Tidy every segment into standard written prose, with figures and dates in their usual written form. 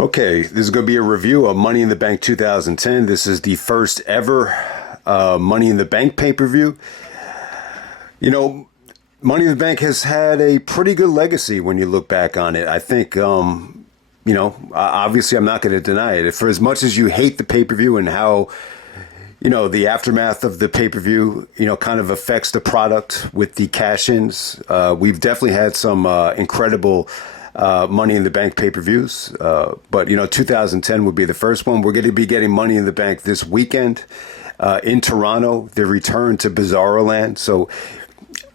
Okay, this is going to be a review of Money in the Bank 2010. This is the first ever Money in the Bank pay-per-view. You know, Money in the Bank has had a pretty good legacy when you look back on it. I think, obviously I'm not going to deny it. For as much as you hate the pay-per-view and how, the aftermath of the pay-per-view, kind of affects the product with the cash-ins, we've definitely had some incredible Money in the Bank pay-per-views. But 2010 would be the first one. We're going to be getting Money in the Bank this weekend in Toronto, the return to Bizarro Land. So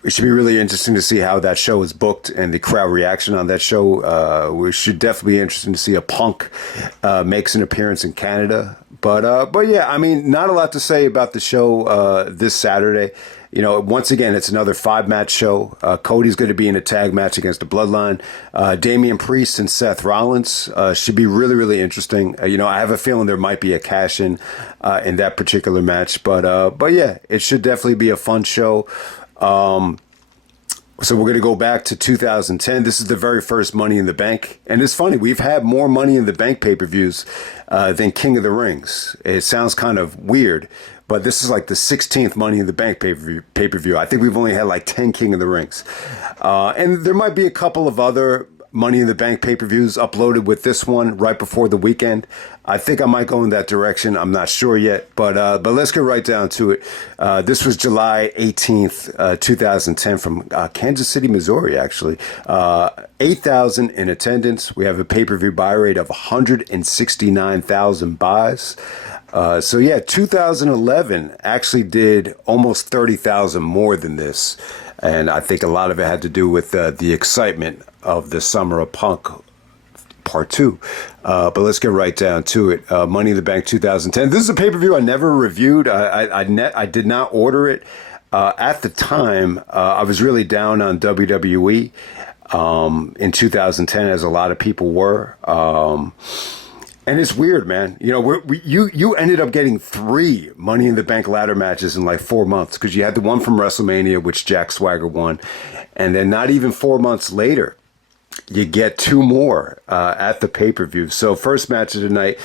it should be really interesting to see how that show is booked and the crowd reaction on that show. We should definitely be interesting to see a Punk makes an appearance in Canada. But yeah, I mean, not a lot to say about the show this Saturday. Once again, it's another 5-match show. Cody's going to be in a tag match against the Bloodline. Damian Priest and Seth Rollins should be really, really interesting. I have a feeling there might be a cash-in in that particular match. But yeah, it should definitely be a fun show. So we're going to go back to 2010. This is the very first Money in the Bank. And it's funny, we've had more Money in the Bank pay-per-views than King of the Rings. It sounds kind of weird, but this is like the 16th Money in the Bank pay-per-view. I think we've only had like 10 King of the Rings. And there might be a couple of other Money in the Bank pay-per-views uploaded with this one right before the weekend. I think I might go in that direction. I'm not sure yet, but let's get right down to it. This was July 18th, 2010 from Kansas City, Missouri, actually. 8,000 in attendance. We have a pay-per-view buy rate of 169,000 buys. So yeah, 2011 actually did almost 30,000 more than this. And I think a lot of it had to do with the excitement of the Summer of Punk Part 2. But let's get right down to it. Money in the Bank 2010. This is a pay-per-view I never reviewed. I did not order it. At the time, I was really down on WWE in 2010, as a lot of people were. And it's weird, man. You ended up getting 3 Money in the Bank ladder matches in like 4 months, because you had the one from WrestleMania, which Jack Swagger won. And then not even 4 months later, you get 2 more at the pay-per-view. So first match of the night,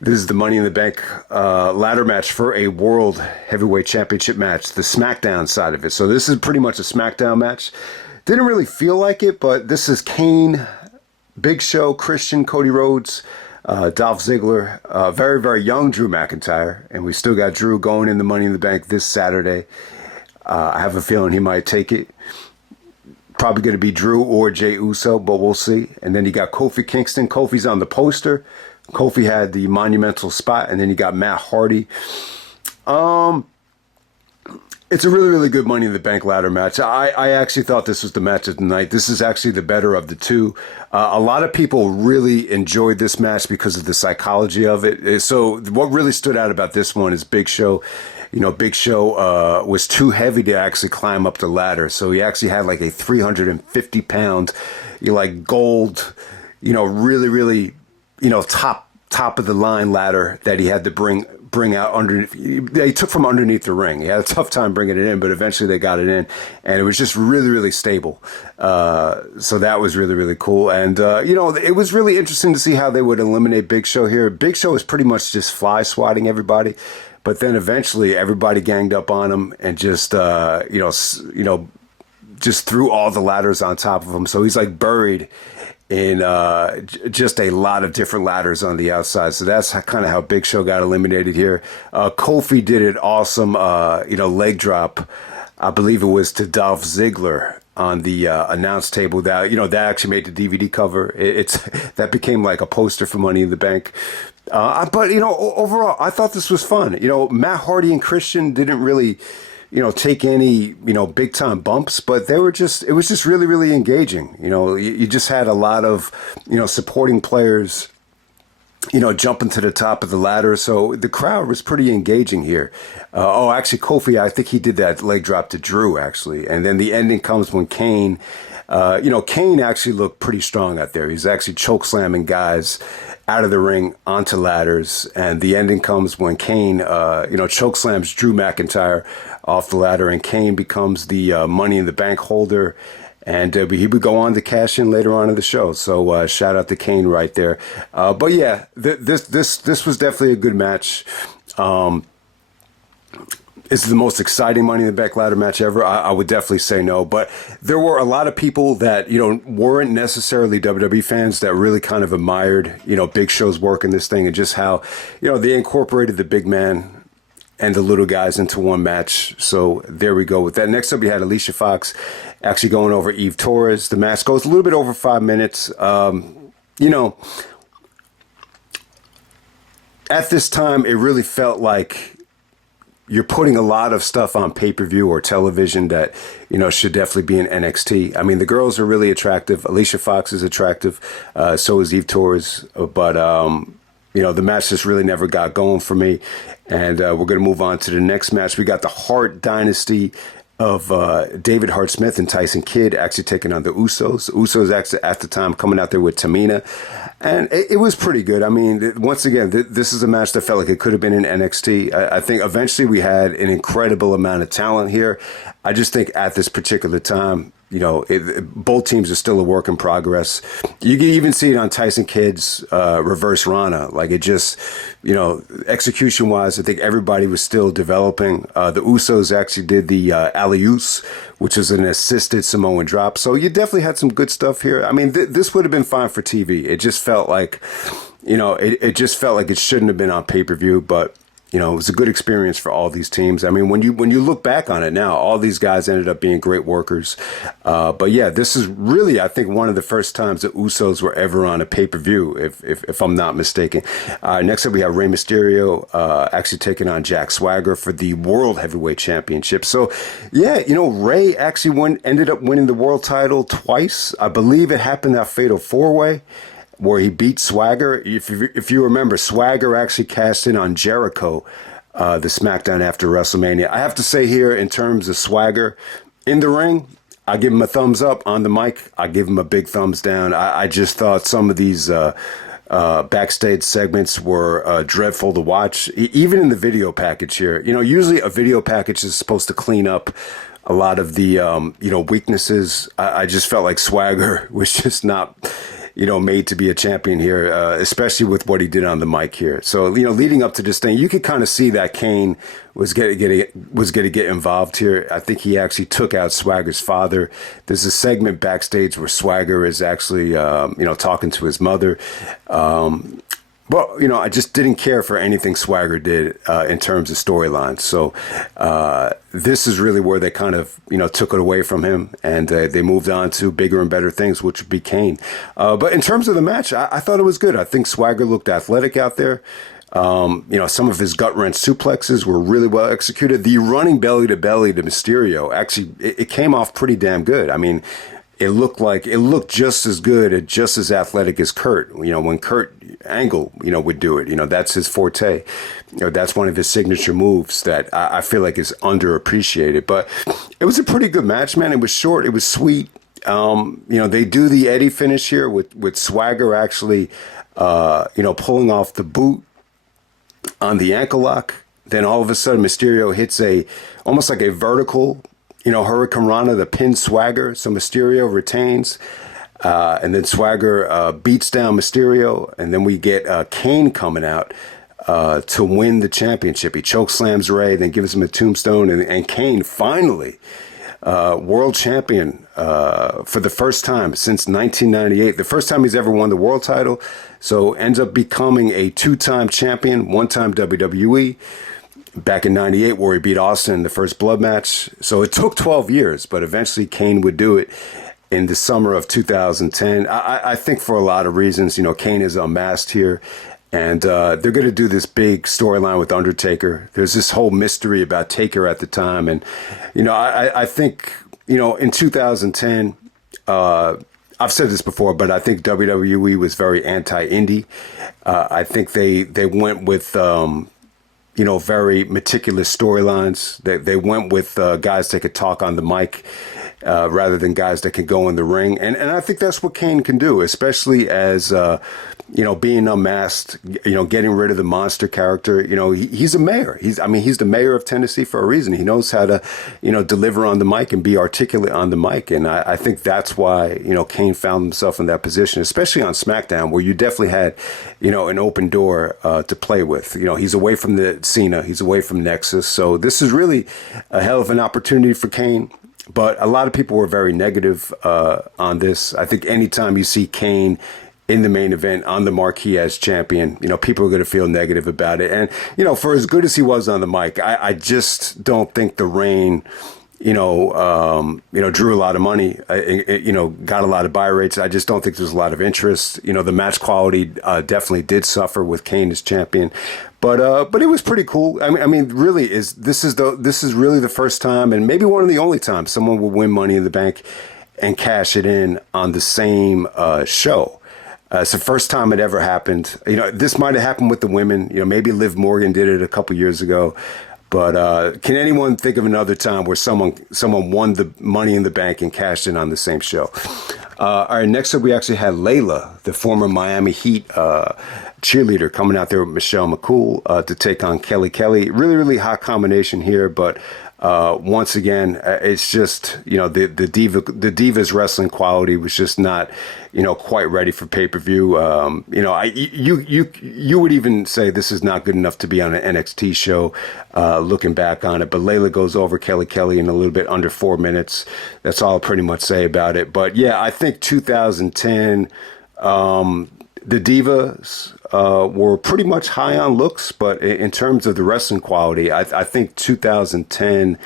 this is the Money in the Bank ladder match for a World Heavyweight Championship match, the Smackdown side of it. So this is pretty much a Smackdown match. Didn't really feel like it, but this is Kane, Big Show, Christian, Cody Rhodes, Dolph Ziggler, very, very young Drew McIntyre, and we still got Drew going in the Money in the Bank this Saturday. I have a feeling he might take it. Probably going to be Drew or Jey Uso, but we'll see. And then you got Kofi Kingston. Kofi's on the poster. Kofi had the monumental spot, and then you got Matt Hardy. It's a really, really good Money in the Bank ladder match. I actually thought this was the match of the night. This is actually the better of the two. A lot of people really enjoyed this match because of the psychology of it. So what really stood out about this one is Big Show. Big Show was too heavy to actually climb up the ladder. So he actually had like a 350-pound, gold, really, really, top of the line ladder that he had to bring out underneath. They took from underneath the ring. He had a tough time bringing it in, but eventually they got it in, and it was just really, really stable. So that was really, really cool. And, it was really interesting to see how they would eliminate Big Show here. Big Show is pretty much just fly swatting everybody. But then eventually everybody ganged up on him and just, just threw all the ladders on top of him. So he's like buried in just a lot of different ladders on the outside. So that's kind of how Big Show got eliminated here. Kofi did an awesome, leg drop. I believe it was to Dolph Ziggler on the announce table. That that actually made the DVD cover. That became like a poster for Money in the Bank. But overall, I thought this was fun. Matt Hardy and Christian didn't really, take any, big time bumps, but it was just really, really engaging. You just had a lot of, supporting players, jumping to the top of the ladder. So the crowd was pretty engaging here. Actually, Kofi, I think he did that leg drop to Drew, actually. And then the ending comes when Kane, Kane actually looked pretty strong out there. He's actually choke slamming guys out of the ring onto ladders. And the ending comes when Kane, choke slams Drew McIntyre off the ladder, and Kane becomes the Money in the Bank holder. And he would go on to cash in later on in the show. So shout out to Kane right there. But yeah, this was definitely a good match. Is it the most exciting Money in the Bank ladder match ever? I would definitely say no. But there were a lot of people that, weren't necessarily WWE fans that really kind of admired, Big Show's work in this thing and just how, they incorporated the big man and the little guys into one match. So there we go with that. Next up, we had Alicia Fox actually going over Eve Torres. The match goes a little bit over 5 minutes. At this time, it really felt like you're putting a lot of stuff on pay-per-view or television that, should definitely be in NXT. I mean, the girls are really attractive. Alicia Fox is attractive. So is Eve Torres. But, the match just really never got going for me. And we're going to move on to the next match. We got the HART Dynasty of David Hart Smith and Tyson Kidd actually taking on the Usos. The Usos actually at the time coming out there with Tamina. And it was pretty good. I mean, once again, this is a match that felt like it could have been in NXT. I think eventually we had an incredible amount of talent here. I just think at this particular time, both teams are still a work in progress. You can even see it on Tyson Kidd's reverse Rana. Like it just, execution wise, I think everybody was still developing. The Usos actually did the alley-oops, which is an assisted Samoan drop. So you definitely had some good stuff here. I mean, this would have been fine for TV. It just felt like, it just felt like it shouldn't have been on pay-per-view, but it was a good experience for all these teams. I mean, when you look back on it now, all these guys ended up being great workers. But yeah, this is really, I think, one of the first times the Usos were ever on a pay-per-view, if I'm not mistaken. Next up, we have Rey Mysterio actually taking on Jack Swagger for the World Heavyweight Championship. So yeah, Rey actually ended up winning the world title twice. I believe it happened that Fatal 4-Way. Where he beat Swagger. If you remember, Swagger actually cashed in on Jericho, the Smackdown after WrestleMania. I have to say here, in terms of Swagger, in the ring, I give him a thumbs up. On the mic, I give him a big thumbs down. I just thought some of these backstage segments were dreadful to watch. Even in the video package here, usually a video package is supposed to clean up a lot of the, weaknesses. I just felt like Swagger was just not made to be a champion here, especially with what he did on the mic here. So, leading up to this thing, you could kind of see that Kane was going to get involved here. I think he actually took out Swagger's father. There's a segment backstage where Swagger is actually, talking to his mother. But, I just didn't care for anything Swagger did in terms of storylines. So this is really where they kind of, took it away from him and they moved on to bigger and better things, which would be Kane. But in terms of the match, I thought it was good. I think Swagger looked athletic out there. Some of his gut-wrench suplexes were really well executed. The running belly-to-belly to Mysterio, actually, it came off pretty damn good. I mean, it looked just as good and just as athletic as Kurt. When Kurt Angle, would do it. That's his forte. That's one of his signature moves that I feel like is underappreciated. But it was a pretty good match, man. It was short. It was sweet. They do the Eddie finish here with Swagger actually, pulling off the boot on the ankle lock. Then all of a sudden, Mysterio hits almost like a vertical, Hurricane Rana, the pin Swagger. So Mysterio retains. And then Swagger beats down Mysterio. And then we get Kane coming out to win the championship. He chokeslams Rey, then gives him a tombstone. And Kane finally, world champion for the first time since 1998. The first time he's ever won the world title. So ends up becoming a 2-time champion, 1-time WWE. Back in 98, where he beat Austin in the first blood match. So it took 12 years, but eventually Kane would do it in the summer of 2010. I think for a lot of reasons, Kane is unmasked here. And they're going to do this big storyline with Undertaker. There's this whole mystery about Taker at the time. And, I think, in 2010, I've said this before, but I think WWE was very anti-indie. I think they went with... very meticulous storylines. They went with guys that could talk on the mic. rather than guys that can go in the ring. And I think that's what Kane can do, especially as, being unmasked, getting rid of the monster character. He's a mayor. He's the mayor of Tennessee for a reason. He knows how to, deliver on the mic and be articulate on the mic. And I think that's why, Kane found himself in that position, especially on SmackDown, where you definitely had, an open door to play with. He's away from the Cena. He's away from Nexus. So this is really a hell of an opportunity for Kane. But a lot of people were very negative on this. I think anytime you see Kane in the main event on the marquee as champion, people are going to feel negative about it. And, for as good as he was on the mic, I just don't think the reign, drew a lot of money, got a lot of buy rates. I just don't think there's a lot of interest. The match quality definitely did suffer with Kane as champion. But it was pretty cool. I mean, really, this is really the first time, and maybe one of the only times, someone will win Money in the Bank and cash it in on the same show. It's the first time it ever happened. This might have happened with the women. Maybe Liv Morgan did it a couple years ago. But can anyone think of another time where someone won the Money in the Bank and cashed in on the same show? All right, next up we actually had Layla, the former Miami Heat cheerleader, coming out there with Michelle McCool to take on Kelly Kelly. Really, really hot combination here, but once again, it's just, the Divas wrestling quality was just not, quite ready for pay-per-view. You would even say this is not good enough to be on an NXT show, looking back on it. But Layla goes over Kelly Kelly in a little bit under 4 minutes. That's all I'll pretty much say about it. But yeah, I think 2010, the Divas were pretty much high on looks, but in terms of the wrestling quality, I think 2010,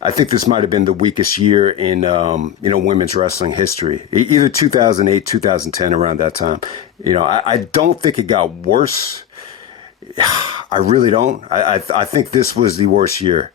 I think this might have been the weakest year in women's wrestling history. Either 2008, 2010, around that time. I don't think it got worse. I really don't. I think this was the worst year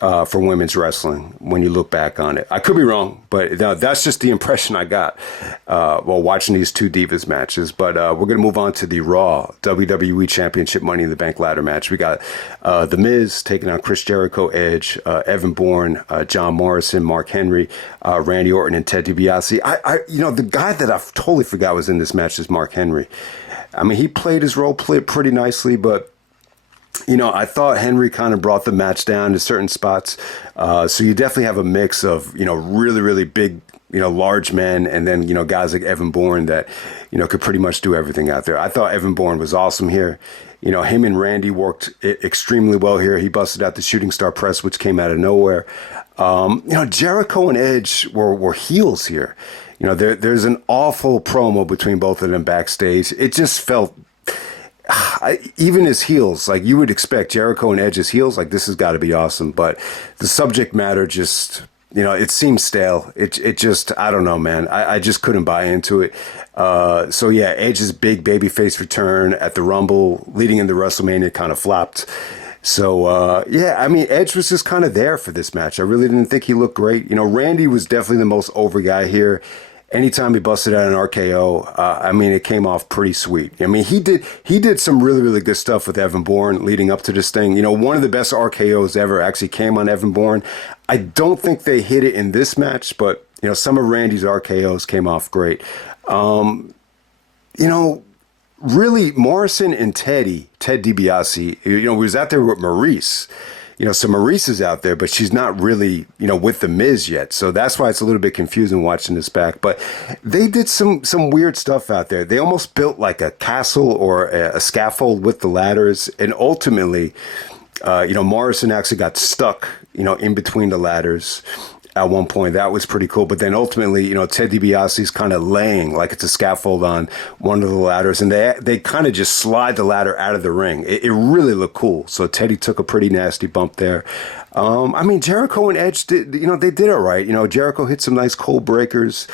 for women's wrestling when you look back on it. I could be wrong, but that's just the impression I got while watching these two Divas matches. But we're going to move on to the Raw WWE Championship Money in the Bank ladder match. We got The Miz taking on Chris Jericho, Edge, Evan Bourne, John Morrison, Mark Henry, Randy Orton, and Ted DiBiase. The guy that I totally forgot was in this match is Mark Henry. I mean, he played his role pretty nicely, but I thought Henry kind of brought the match down to certain spots. So you definitely have a mix of, really, really big, large men, and then, guys like Evan Bourne that, could pretty much do everything out there. I thought Evan Bourne was awesome here. Him and Randy worked extremely well here. He busted out the shooting star press, which came out of nowhere. Jericho and Edge were heels here. There's an awful promo between both of them backstage. It just felt, even as heels, like you would expect Jericho and Edge as heels, like this has got to be awesome. But the subject matter just, it seems stale. It just, I don't know, man. I just couldn't buy into it. So yeah, Edge's big babyface return at the Rumble leading into WrestleMania kind of flopped. So, Edge was just kind of there for this match. I really didn't think he looked great. Randy was definitely the most over guy here. Anytime he busted out an RKO, it came off pretty sweet. He did some really, really good stuff with Evan Bourne leading up to this thing. One of the best RKOs ever actually came on Evan Bourne. I don't think they hit it in this match, but, some of Randy's RKOs came off great. Really, Morrison and Ted DiBiase, we was out there with Maurice. So Maurice is out there, but she's not really, with The Miz yet. So that's why it's a little bit confusing watching this back. But they did some weird stuff out there. They almost built like a castle or a scaffold with the ladders. And ultimately, Morrison actually got stuck, in between the ladders at one point. That was pretty cool. But then ultimately, Ted DiBiase's kind of laying like it's a scaffold on one of the ladders, and they kind of just slide the ladder out of the ring. It really looked cool. So Teddy took a pretty nasty bump there. Jericho and Edge did, they did it right. Jericho hit some nice cold breakers.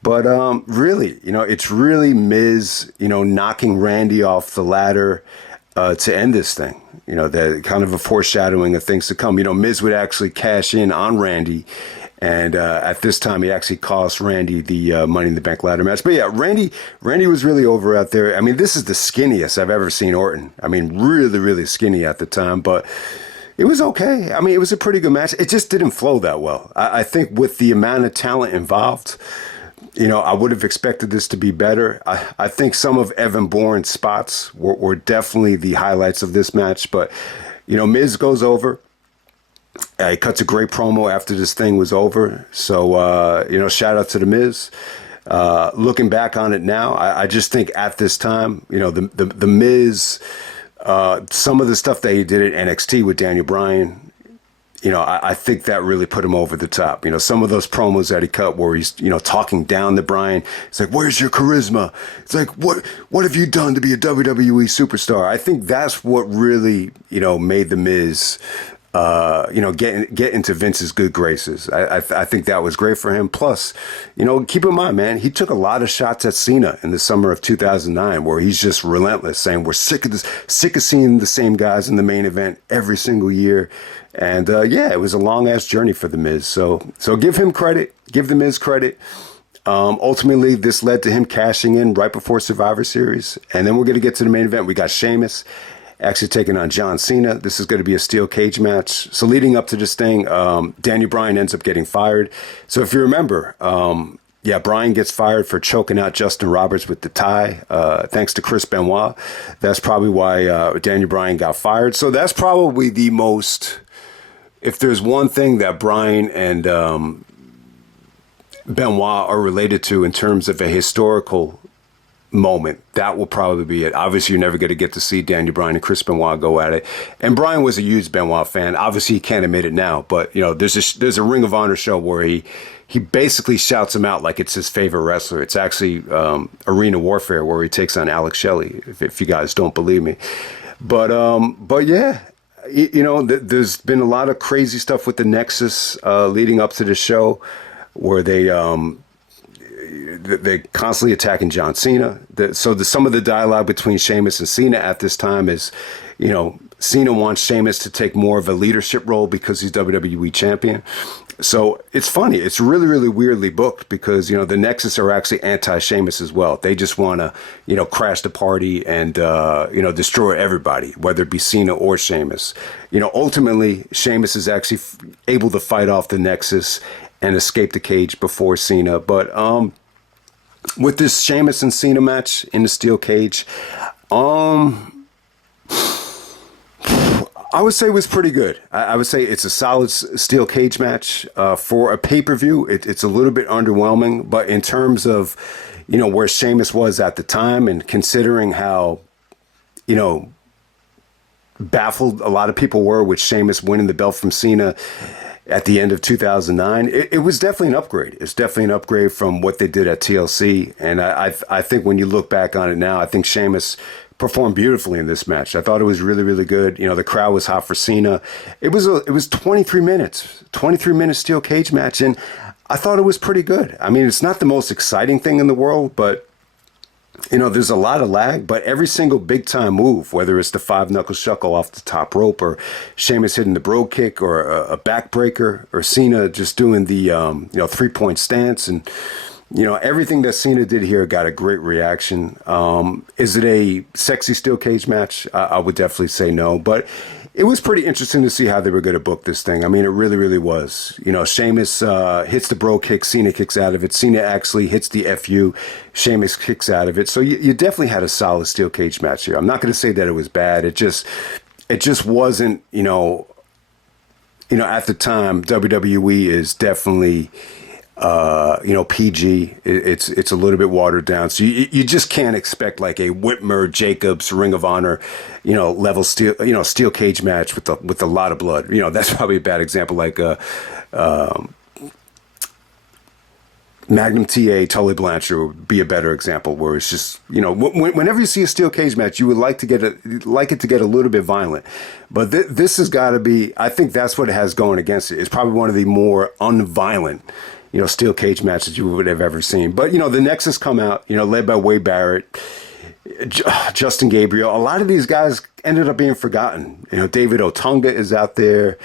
But really, it's really Miz, knocking Randy off the ladder to end this thing. The kind of a foreshadowing of things to come. Miz would actually cash in on Randy. And at this time, he actually cost Randy the Money in the Bank ladder match. But yeah, Randy was really over out there. This is the skinniest I've ever seen Orton. Really, really skinny at the time. But It was okay. I mean, it was a pretty good match. It just didn't flow that well. I think with the amount of talent involved, I would have expected this to be better. I think some of Evan Bourne's spots were definitely the highlights of this match. But, Miz goes over. He cuts a great promo after this thing was over. So, shout out to the Miz. Looking back on it now, I just think at this time, the Miz, some of the stuff that he did at NXT with Daniel Bryan, I think that really put him over the top. Some of those promos that he cut where he's, talking down to Bryan. It's like, where's your charisma? It's like, what have you done to be a WWE superstar? I think that's what really, made the Miz, get into Vince's good graces. I think that was great for him. Plus, keep in mind, man, he took a lot of shots at Cena in the summer of 2009, where he's just relentless, saying we're sick of seeing the same guys in the main event every single year. And it was a long ass journey for the Miz. So give him credit, give the Miz credit. Ultimately, this led to him cashing in right before Survivor Series, and then we're going to get to the main event. We got Sheamus actually taking on John Cena. This is going to be a steel cage match. So leading up to this thing, Daniel Bryan ends up getting fired. So if you remember, Bryan gets fired for choking out Justin Roberts with the tie, thanks to Chris Benoit. That's probably why Daniel Bryan got fired. So that's probably the most, if there's one thing that Bryan and Benoit are related to in terms of a historical moment, that will probably be it. Obviously, you're never going to get to see Daniel Bryan and Chris Benoit go at it. And Bryan was a huge Benoit fan. Obviously, he can't admit it now, but there's a Ring of Honor show where he basically shouts him out like it's his favorite wrestler. It's actually Arena Warfare, where he takes on Alex Shelley, if you guys don't believe me. But yeah, there's been a lot of crazy stuff with the Nexus leading up to the show, where they're constantly attacking John Cena. Some of the dialogue between Sheamus and Cena at this time is, Cena wants Sheamus to take more of a leadership role because he's WWE champion. So it's funny. It's really, really weirdly booked because, the Nexus are actually anti-Sheamus as well. They just want to, crash the party and, destroy everybody, whether it be Cena or Sheamus. Ultimately, Sheamus is actually able to fight off the Nexus and escape the cage before Cena. But with this Sheamus and Cena match in the steel cage, I would say it was pretty good. I would say it's a solid steel cage match. For a pay-per-view, it's a little bit underwhelming. But in terms of, where Sheamus was at the time, and considering how, baffled a lot of people were with Sheamus winning the belt from Cena at the end of 2009, it was definitely an upgrade. It's definitely an upgrade from what they did at TLC. And I think when you look back on it now, I think Sheamus performed beautifully in this match. I thought it was really, really good. The crowd was hot for Cena. It was 23 minutes steel cage match, and I thought it was pretty good. I mean, it's not the most exciting thing in the world, but there's a lot of lag, but every single big time move, whether it's the 5-knuckle shuckle off the top rope, or Sheamus hitting the bro kick, or a backbreaker, or Cena just doing the 3-point stance, and everything that Cena did here got a great reaction. Is it a sexy steel cage match? I would definitely say no, but it was pretty interesting to see how they were going to book this thing. I mean, it really, really was. Sheamus hits the bro kick, Cena kicks out of it. Cena actually hits the FU, Sheamus kicks out of it. So you definitely had a solid steel cage match here. I'm not going to say that it was bad. It just wasn't, at the time, WWE is definitely PG. It's a little bit watered down. So you just can't expect like a Whitmer Jacobs Ring of Honor, level steel cage match with a lot of blood. That's probably a bad example. Like Magnum TA, Tully Blanchard would be a better example, where it's just, whenever you see a steel cage match, you would like it to get a little bit violent. But this has got to be, I think that's what it has going against it. It's probably one of the more unviolent, steel cage matches you would have ever seen. But, the Nexus come out, led by Wade Barrett, Justin Gabriel. A lot of these guys ended up being forgotten. David Otunga is out there.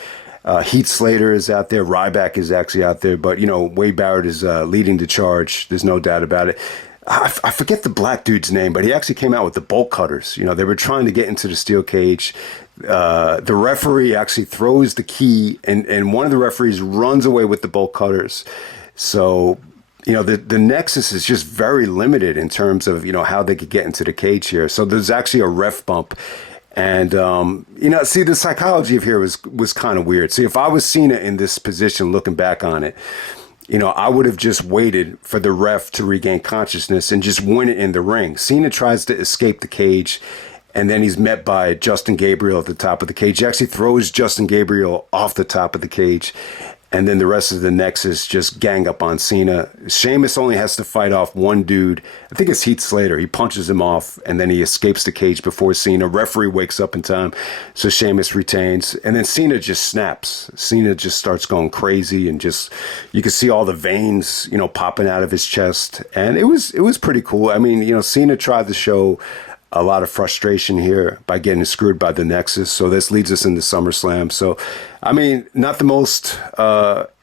Heath Slater is out there. Ryback is actually out there. But, Wade Barrett is leading the charge. There's no doubt about it. I forget the black dude's name, but he actually came out with the bolt cutters. They were trying to get into the steel cage. The referee actually throws the key, and one of the referees runs away with the bolt cutters. So, the nexus is just very limited in terms of, how they could get into the cage here. So there's actually a ref bump. And, see, the psychology of here was kind of weird. See, if I was Cena in this position, looking back on it, I would have just waited for the ref to regain consciousness and just win it in the ring. Cena tries to escape the cage, and then he's met by Justin Gabriel at the top of the cage. He actually throws Justin Gabriel off the top of the cage. And then the rest of the Nexus just gang up on Cena. Sheamus only has to fight off one dude. I think it's Heath Slater. He punches him off, and then he escapes the cage before Cena. Referee wakes up in time, so Sheamus retains. And then Cena just snaps. Cena just starts going crazy, and just you can see all the veins, popping out of his chest. And it was pretty cool. I mean, Cena tried to show a lot of frustration here by getting screwed by the Nexus. So this leads us into SummerSlam. So, I mean, not the most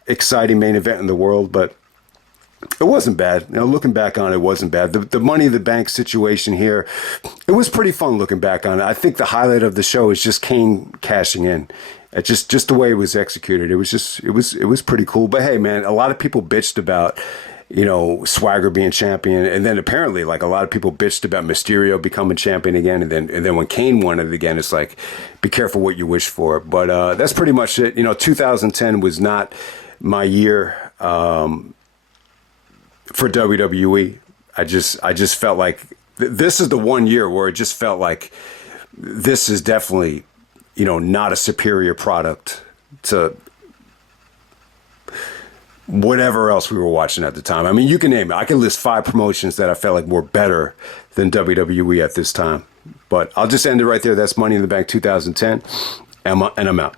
exciting main event in the world, but it wasn't bad. Looking back on it, it wasn't bad. The Money in the Bank situation here, it was pretty fun looking back on it. I think the highlight of the show is just Kane cashing in. Just the way it was executed. It was pretty cool. But hey, man, a lot of people bitched about Swagger being champion, and then apparently like a lot of people bitched about Mysterio becoming champion again, and then when Kane won it again, it's like, be careful what you wish for. But that's pretty much it. 2010 was not my year for WWE. I just felt like this is the one year where it just felt like this is definitely not a superior product to whatever else we were watching at the time. I mean, you can name it. I can list 5 promotions that I felt like were better than WWE at this time. But I'll just end it right there. That's Money in the Bank 2010, and I'm out.